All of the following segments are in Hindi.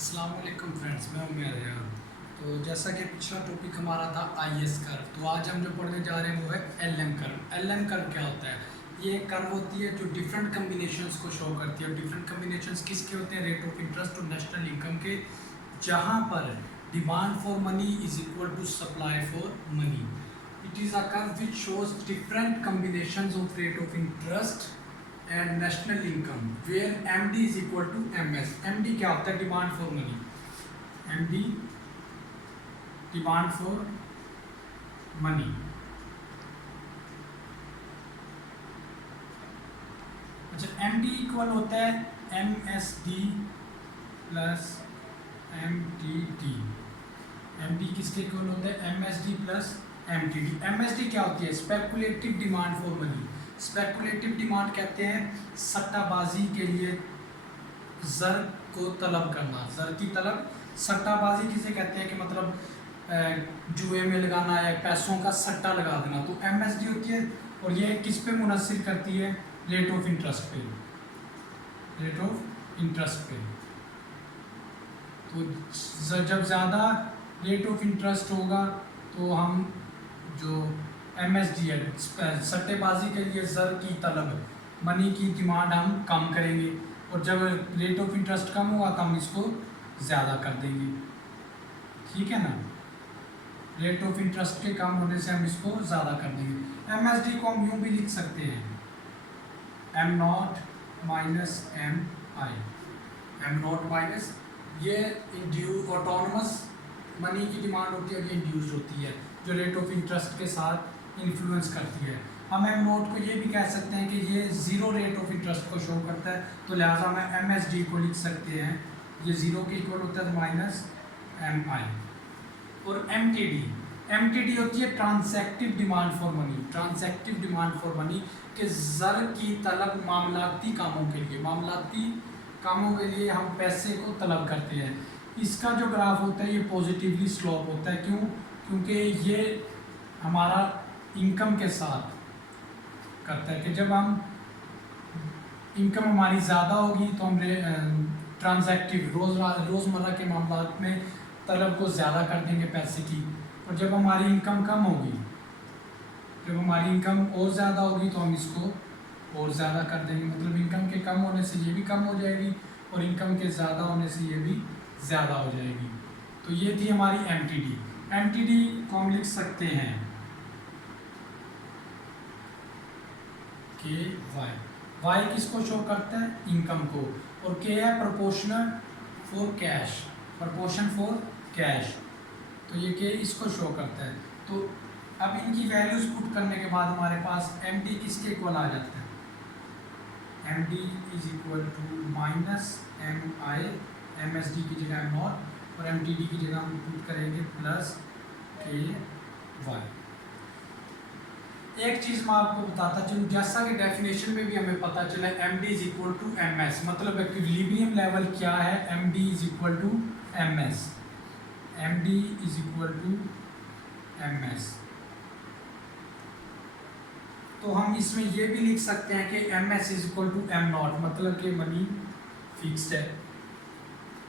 अस्सलाम वालेकुम फ्रेंड्स, मैं उमेर यार। तो जैसा कि पिछला टॉपिक हमारा था आईएस कर्व, तो आज हम जो पढ़ने जा रहे हैं वो है एलएम कर्व। एलएम कर्व क्या होता है? ये एक कर्व होती है जो डिफरेंट कम्बिनेशंस को शो करती है। डिफरेंट कम्बिनेशंस किसके होते हैं? रेट ऑफ इंटरेस्ट और नेशनल इनकम के, जहाँ पर demand for money is equal to supply for money. It is a curve which shows different combinations of rate of interest and national income where M D is equal to M S. M D क्या होता है? Demand for money. M D demand for money. अच्छा, एम डी इक्वल होता है M S D plus M T D. M D किसके इक्वल होता है? M S D plus M T D. M S D क्या होती है? Speculative demand for money. Speculative demand कहते हैं सट्टाबाजी के लिए जर को तलब करना। जर की तलब, सट्टाबाजी किसे कहते हैं कि मतलब जुए में लगाना या पैसों का सट्टा लगा देना। तो एमएसडी होती है और ये किस पे मुनसर करती है? रेट ऑफ इंटरेस्ट पे। रेट ऑफ इंटरेस्ट पे। तो जब ज़्यादा रेट ऑफ इंटरेस्ट होगा तो हम जो एमएसडी है, सट्टेबाजी के लिए जर की तलब, मनी की डिमांड हम कम करेंगे, और जब रेट ऑफ इंटरेस्ट कम होगा तो हम इसको ज़्यादा कर देंगे। ठीक है ना? रेट ऑफ इंटरेस्ट के कम होने से हम इसको ज़्यादा कर देंगे। एमएसडी को हम यूँ भी लिख सकते हैं, M not minus M I. M not minus, ये इंड्यूस ऑटोनमस मनी की डिमांड होती है, ये इंड्यूस्ड होती है जो रेट ऑफ इंटरेस्ट के साथ इन्फ्लुएंस करती है। हम एम नोट को ये भी कह सकते हैं कि ये ज़ीरो रेट ऑफ इंटरेस्ट को शो करता है, तो लिहाजा हम एम एस डी को लिख सकते हैं, ये ज़ीरो के इक्वल होता है तो माइनस एम आई। और M T D, M T D होती है transactive demand for money. Transactive demand for money के ज़र की तलब मामलाती कामों के लिए, मामलाती कामों के लिए हम पैसे को तलब करते हैं। इसका जो ग्राफ होता है ये पॉजिटिवली स्लोप होता है। क्यों? क्योंकि ये हमारा इनकम के साथ करता है कि जब हम इनकम हमारी ज़्यादा होगी तो हम ट्रांजैक्टिव रोज़मर्रा के मामलात में तलब को ज़्यादा कर देंगे पैसे की, और जब हमारी इनकम कम होगी, जब हमारी इनकम और ज़्यादा होगी तो हम इसको और ज़्यादा कर देंगे। मतलब इनकम के कम होने से ये भी कम हो जाएगी और इनकम के ज़्यादा होने से ये भी ज़्यादा हो जाएगी। तो ये थी हमारी M T D. M T D को हम लिख सकते हैं के वाई। वाई किसको शो करता है? इनकम को। और के है proportional for cash, proportion for cash, तो ये के इसको शो करता है। तो अब इनकी वैल्यूज पुट करने के बाद हमारे पास एम डी किसके इक्वल आ जाता है? M D is equal to minus M I, M S D की जगह एम नॉट, और एम टी डी की जगह हम पुट करेंगे प्लस के वाई। एक चीज़ मैं आपको बताता चलूँ, जैसा कि डेफिनेशन में भी हमें पता चला M D is equal to M S, मतलब इक्विलिब्रियम लेवल क्या है? M D is equal to M S. M D is equal to M S. तो हम इसमें ये भी लिख सकते हैं कि M S is equal to M not, मतलब कि मनी फिक्स्ड है,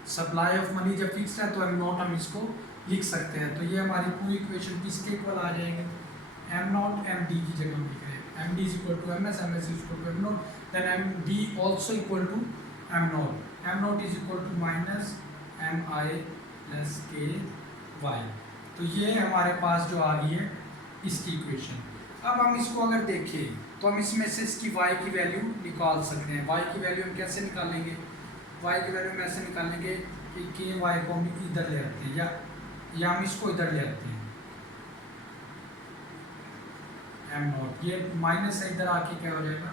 सप्लाई ऑफ मनी जब फिक्स्ड है तो एम नॉट हम इसको लिख सकते हैं। तो ये हमारी पूरी इक्वेशन किसके इक्वल आ जाएगी? एम नॉट एम डी की जगह हम लिख रहे हैं M D is equal to M S is equal to M not, then M D also equal to M not. M not is equal to minus M I plus K Y. तो ये हमारे पास जो आ गई है इसकी इक्वेशन। अब हम इसको अगर देखें तो हम इसमें से इसकी वाई की वैल्यू निकाल सकते हैं। वाई की वैल्यू हम कैसे निकालेंगे? वाई की वैल्यू हम ऐसे निकालेंगे कि के वाई को हम इधर ले आते हैं, या हम इसको इधर ले आते हैं एम नॉट, ये माइनस है, इधर आके क्या हो जाएगा?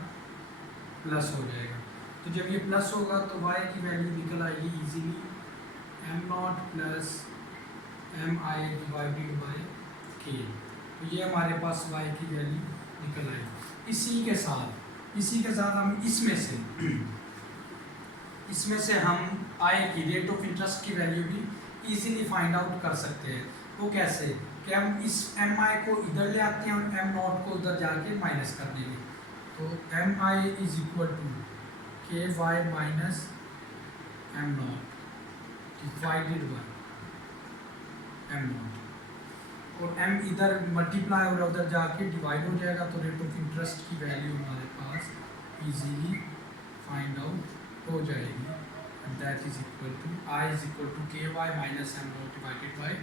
प्लस हो जाएगा। तो जब ये प्लस होगा तो वाई की वैल्यू निकल आएगी easily M not plus M I divided by K. तो ये हमारे पास वाई की वैल्यू निकल आएगी। इसी के साथ हम इसमें से हम आई की रेट ऑफ इंटरेस्ट की वैल्यू भी इजीली फाइंड आउट कर सकते हैं। वो कैसे? कि हम इस एम आई को इधर ले आते हैं और एम नॉट को उधर जाके माइनस कर देंगे। तो M I is equal to K Y minus M not. Divided by M not, और एम इधर मल्टीप्लाई और उधर जाके डिवाइड हो जाएगा, तो रेट ऑफ इंटरेस्ट की वैल्यू हमारे पास इजीली फाइंड आउट हो जाएगी, and that is equal to I is equal to K Y minus M not divided by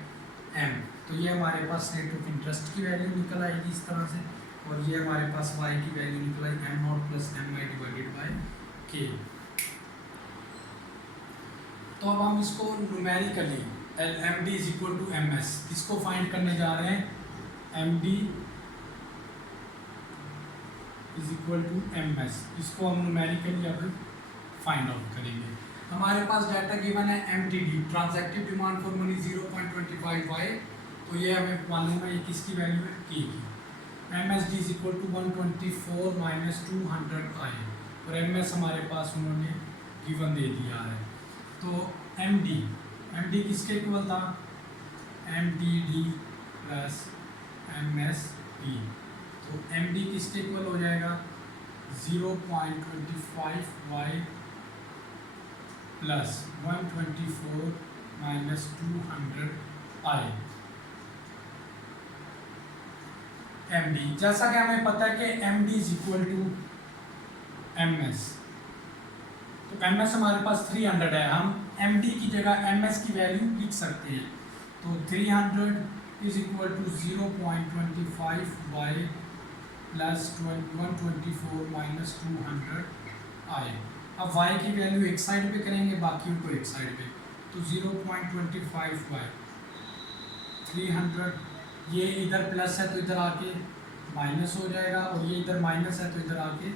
M. तो ये हमारे पास रेट ऑफ इंटरेस्ट की वैल्यू निकल आएगी इस तरह से, और ये हमारे पास वाई की वैल्यू निकल आई M not plus M I divided by K. तो अब हम इसको numerically M D is equal to M S, इसको फाइंड करने जा रहे हैं। M D is equal to M S, इसको हम न्यूमेरिकली अब फाइंड आउट करेंगे। हमारे पास डाटा गिवन है M T D, transactive demand for money 0.25 Y, तो ये हमें मालूम है ये किसकी वैल्यू है, के की। M S D is equal to 124 minus 200 I, और एम एस हमारे पास उन्होंने गिवन दे दिया है। तो एम डी किसके इक्वल था, M T D plus M S D, तो एम डी किसके इक्वल हो जाएगा 0.25 Y plus 124 minus 200 I M D. जैसा कि हमें पता है कि M D is equal to M S, तो एम एस हमारे पास 300 है, हम एम डी की जगह एम एस की वैल्यू लिख सकते हैं। तो 300 is equal to 0.25 Y plus 124 minus 200 I. अब y की वैल्यू एक साइड पे करेंगे, बाकियों को एक साइड पे, तो 0.25 वाई 300, ये इधर प्लस है तो इधर आके माइनस हो जाएगा, और ये इधर माइनस है तो इधर आके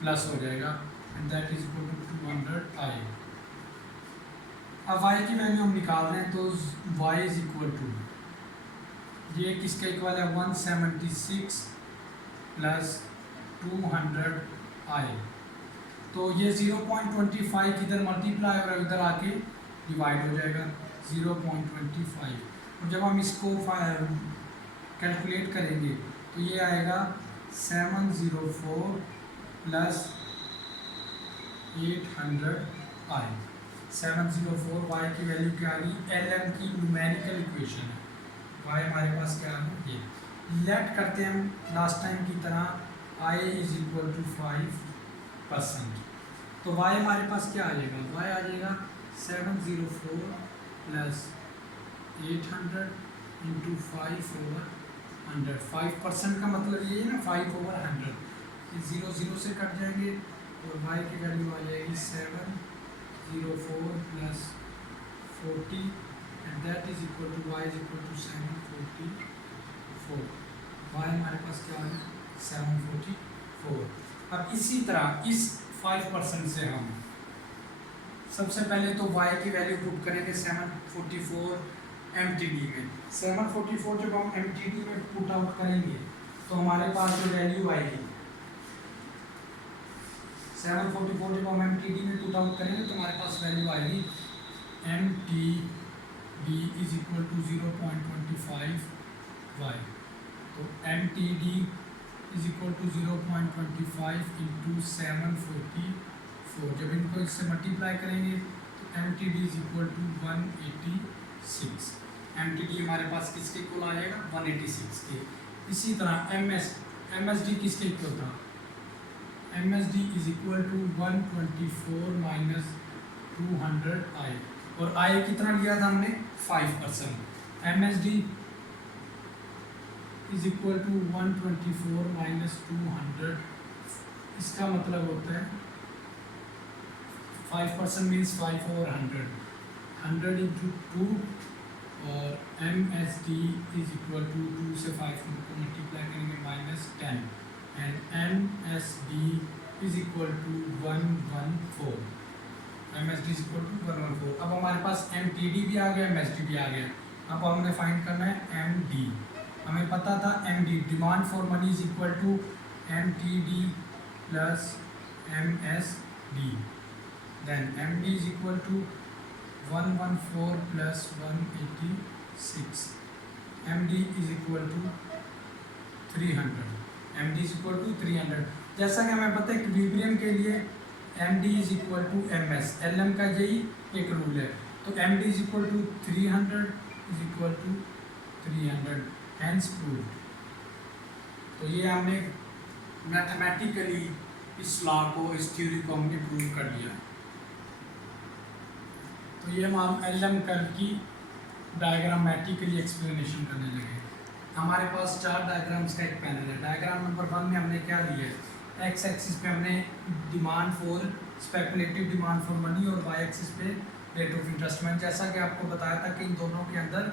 प्लस हो जाएगा, and that is equal to 200 I. अब y की वैल्यू हम निकाल रहे हैं, तो y इज इक्वल टू, ये किसके इक्वल है 176 प्लस 200 आई, तो ये 0.25 इधर मल्टीप्लाई और इधर आके डिवाइड हो जाएगा 0.25, और जब हम इसको कैलकुलेट करेंगे तो ये आएगा 704 प्लस 800 आई। 704 वाई की वैल्यू क्या आ गई, एल एम की न्यूमेरिकल इक्वेशन है, वाई हमारे पास क्या आ गई, ये लेट करते हैं हम लास्ट टाइम की तरह, आई इज इक्वल टू 5%, तो y हमारे पास क्या आ जाएगा, y आ जाएगा 704 प्लस 800 इंटू 5/100। 5% का मतलब ये है ना 5/100, ये 0 0 से कट जाएंगे, और y की वैल्यू आ जाएगी 704 plus 40, and that is equal to y is equal to 744। y हमारे पास क्या आ गया 744। अब इसी तरह इस 5% से हम सबसे पहले तो y की वैल्यू पुट करेंगे 744 MTD में। 744 जब हम MTD में पुट आउट करेंगे तो हमारे पास जो वैल्यू आएगी 744 जब हम MTD में पुट आउट करेंगे तो हमारे पास वैल्यू आएगी MTD is equal to 0.25 y। तो MTD is equal to 0.25 into 744, जब इनको इससे मल्टीप्लाई करेंगे तो MTD is equal to 186। MTD हमारे पास किसके इक्वल आ जाएगा 186 के। इसी तरह MSD किसके इक्वल था, MSD is equal to 124 minus 200 I, और आई कितना लिया था हमने 5%। MSD is equal to 124 minus 200, इसका मतलब होता है 5% मीन्स 5/100, 100 इंटू 2, और MSD इज इक्वल टू 2 से 5 को मल्टीप्लाई करेंगे -10, and MSD is equal to 114। MSD is equal to 114। अब हमारे पास MTD भी आ गया, MSD भी आ गया। अब हमने फाइंड करना है MD। हमें पता था MD demand for money is equal to MTD plus MSD, then MD is equal to 114 plus 186, MD is equal to 300, MD is equal to 300। जैसा कि हमें पता है इक्विलिब्रियम के लिए MD is equal to MS, LM का यही एक रूल है। तो M D is equal to 300 is equal to 300, hence proved. तो ये हमने मैथमेटिकली इस लॉ को, इस थ्योरी को हमने प्रूव कर दिया। तो ये हम एल कर्व की डायग्रामेटिकली एक्सप्लेनेशन करने लगे। हमारे पास 4 डायग्राम्स का एक पैनल है। डायग्राम नंबर 1 में हमने क्या लिया है, एक्स एक्सिस पे हमने demand for speculative demand for money और वाई एक्सिस पे रेट ऑफ इंटरेस्ट। मैंने जैसा कि आपको बताया था कि इन दोनों के अंदर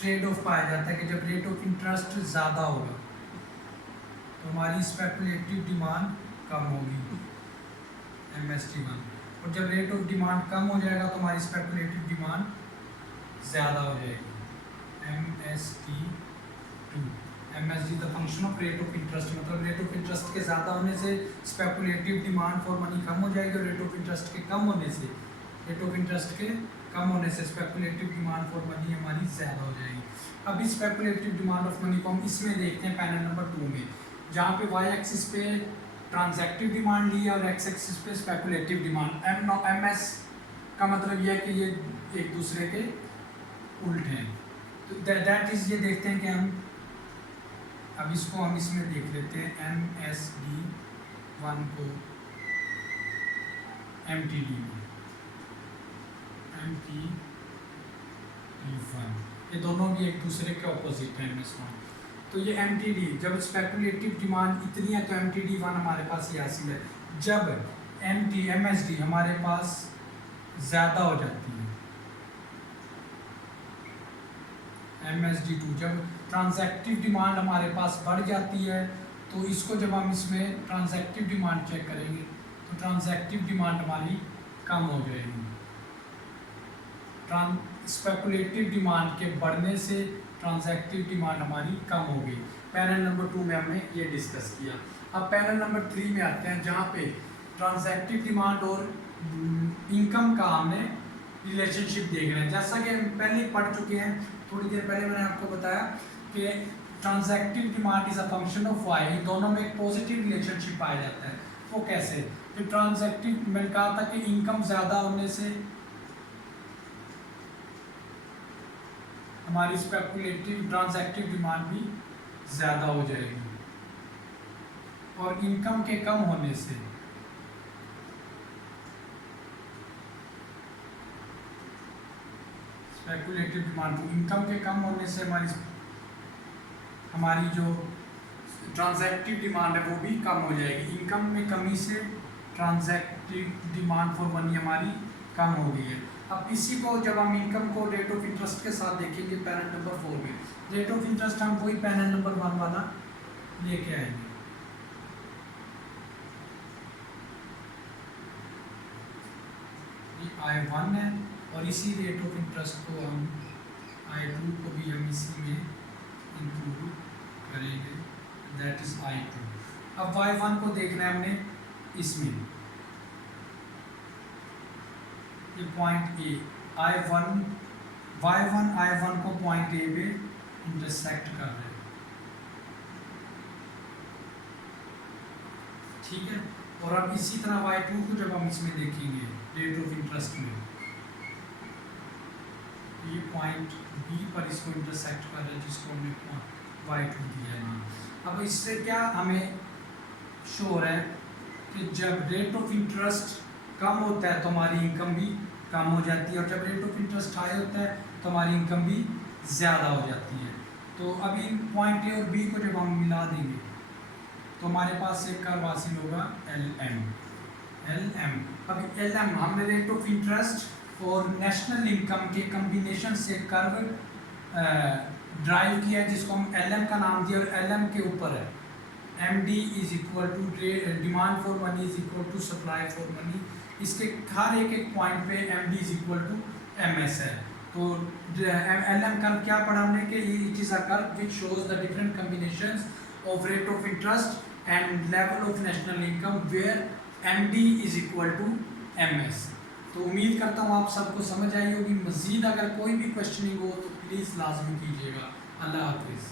ट्रेड ऑफ पाया जाता है कि जब रेट ऑफ इंटरेस्ट ज़्यादा होगा तो हमारी स्पेकुलेटिव डिमांड कम होगी, MSD1, और जब रेट ऑफ डिमांड कम हो जाएगा तो हमारी स्पेकुलेटिव डिमांड ज़्यादा हो जाएगी, MSD2। MSD the function of rate of interest, मतलब रेट ऑफ इंटरेस्ट के ज़्यादा होने से स्पेकुलेटिव डिमांड फॉर मनी कम हो जाएगी और रेट ऑफ इंटरेस्ट के कम होने से, रेट ऑफ इंटरेस्ट के कम होने से स्पेकुलेटिव डिमांड फॉर मनी हमारी ज़्यादा हो जाएगी। अभी स्पेकुलेटिव डिमांड ऑफ मनी को हम इसमें देखते हैं पैनल नंबर 2 में, जहाँ पे वाई एक्सिस पे ट्रांजैक्टिव डिमांड ली है और एक्स एक्सिस पे स्पेकुलेटिव डिमांड। MS का मतलब यह है कि ये एक दूसरे के उल्टे हैं। तो दैट इज, ये देखते हैं कि हम अब इसको हम इसमें देख लेते हैं, MSD1 को MTD में, MTD1, ये दोनों भी एक दूसरे के ऑपोजिट हैं MS1। तो ये MTD, जब स्पेकुलेटिव डिमांड इतनी है तो MTD1 हमारे पास ये हासिल है। जब MSD हमारे पास ज़्यादा हो जाती है, MSD2, जब ट्रांजैक्टिव डिमांड हमारे पास बढ़ जाती है तो इसको जब हम इसमें ट्रांजैक्टिव डिमांड चेक करेंगे तो ट्रांजैक्टिव डिमांड हमारी कम हो जाएगी। स्पेकुलेटिव डिमांड के बढ़ने से ट्रांजैक्टिव डिमांड हमारी कम हो गई। पैनल नंबर 2 में हमने ये डिस्कस किया। अब पैनल नंबर 3 में आते हैं, जहाँ पे ट्रांजैक्टिव डिमांड और इनकम का हमने रिलेशनशिप देख रहे हैं। जैसा कि हम पहले पढ़ चुके हैं, थोड़ी देर पहले मैंने आपको बताया कि transactive demand is a function of Y, दोनों में एक पॉजिटिव रिलेशनशिप पाया जाता है। वो कैसे? कि ट्रांजैक्टिव, मैंने कहा था कि इनकम ज़्यादा होने से हमारी स्पेकुलेटिव ट्रांजैक्टिव डिमांड भी ज़्यादा हो जाएगी और इनकम के कम होने से स्पेकुलेटिव डिमांड, इनकम के कम होने से हमारी जो ट्रांजैक्टिव डिमांड है वो भी कम हो जाएगी। इनकम में कमी से ट्रांजैक्टिव डिमांड फॉर मनी हमारी कम हो गई है। अब इसी को जब हम इनकम को रेट ऑफ इंटरेस्ट के साथ देखेंगे पैनल नंबर 4 में, रेट ऑफ इंटरेस्ट हम वही पैनल नंबर 1 वाला लेके आएंगे। ये I1 है और इसी रेट ऑफ इंटरेस्ट को हम I2 को भी हम इसी में इंक्लूड करेंगे, दैट इज I2। अब Y1 को देखना है हमने इसमें, ये पॉइंट ए, Y1 को पॉइंट ए पे इंटरसेक्ट कर रहे हैं, ठीक है। और अब इसी तरह Y2 को जब हम इसमें देखेंगे रेट ऑफ इंटरेस्ट में, ये पॉइंट बी पर इसको इंटरसेक्ट कर रहे हैं जिसको हमने Y2 दिया है नाम। अब इससे क्या हमें शो हो रहा है कि जब रेट ऑफ इंटरेस्ट कम होता है तो हमारी इनकम भी कम हो जाती है और जब रेट ऑफ इंटरेस्ट हाई होता है तो हमारी इनकम भी ज़्यादा हो जाती है। तो अभी पॉइंट ए और बी को जब हम मिला देंगे तो हमारे पास एक कर्व हासिल होगा LM। अभी LM हमने रेट ऑफ इंटरेस्ट और नेशनल इनकम के कम्बिनेशन से कर्व ड्राइव किया है जिसको हम LM का नाम दिया और LM के ऊपर है MD is equal to demand for money is equal to supply for money. इसके हर एक पॉइंट पे MD is equal to MS है। तो LM कर्व क्या पढ़ा हमने कि it is a curve which shows the different combinations of rate of interest and level of national income where MD is equal to MS। तो उम्मीद करता हूँ आप सबको समझ आई होगी। मज़ीद अगर कोई भी क्वेश्चनिंग हो तो प्लीज़ लाजमी कीजिएगा। अल्लाह हाफिज़।